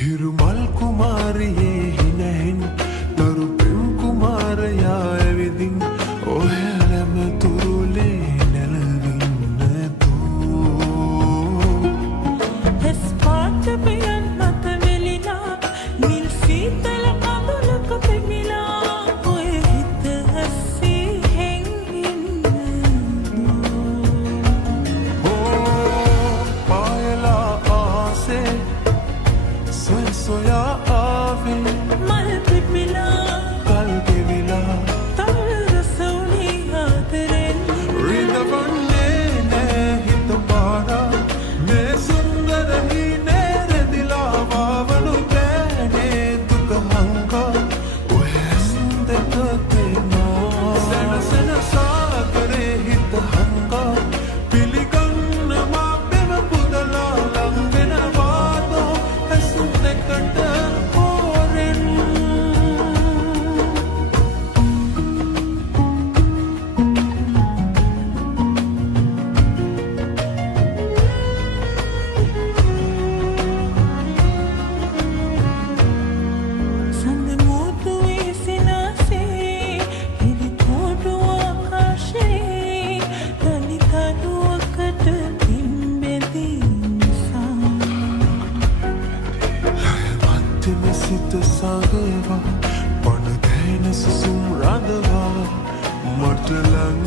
හිරුමල් කුමාරියේ හිනැහෙන් තරු පෙම් කුමාරයා ඇවිදින් ඔහෙලම තුරුලේ නැලවින්න දෝ එස්පාට පියන් මත වෙලිලා නිල් සීතල කඳුලක පෙමිලා ඔය හිත ඇස්සී හැංගින්න පායලා ආසේ සොයා ආවේ මල් පිපිලා කල් ගෙවිලා තවල රසවුනි ආදරෙන් රිදවන්නේ නෑ හිත පාරා මේ සුන්දර හීනේ රැඳිලා වාවනු බෑනේ දුක හංගා ඔය ඇස්දක තේනවා සැනසෙන සාගරේ හිත හංගා පිළිගන්න මා පෙම පුදලා ලංවෙනවාදෝ ඇසුම් දෙකට හෝරෙන් සඳ මෝතු විසිනාසේ පිරිතෝඩු ආකාශයේ තනි තනුවකට පිම්බෙදී නිසා අන්තිම සිත සගවා පණ දැන සුසුම් රඳවා මට ලං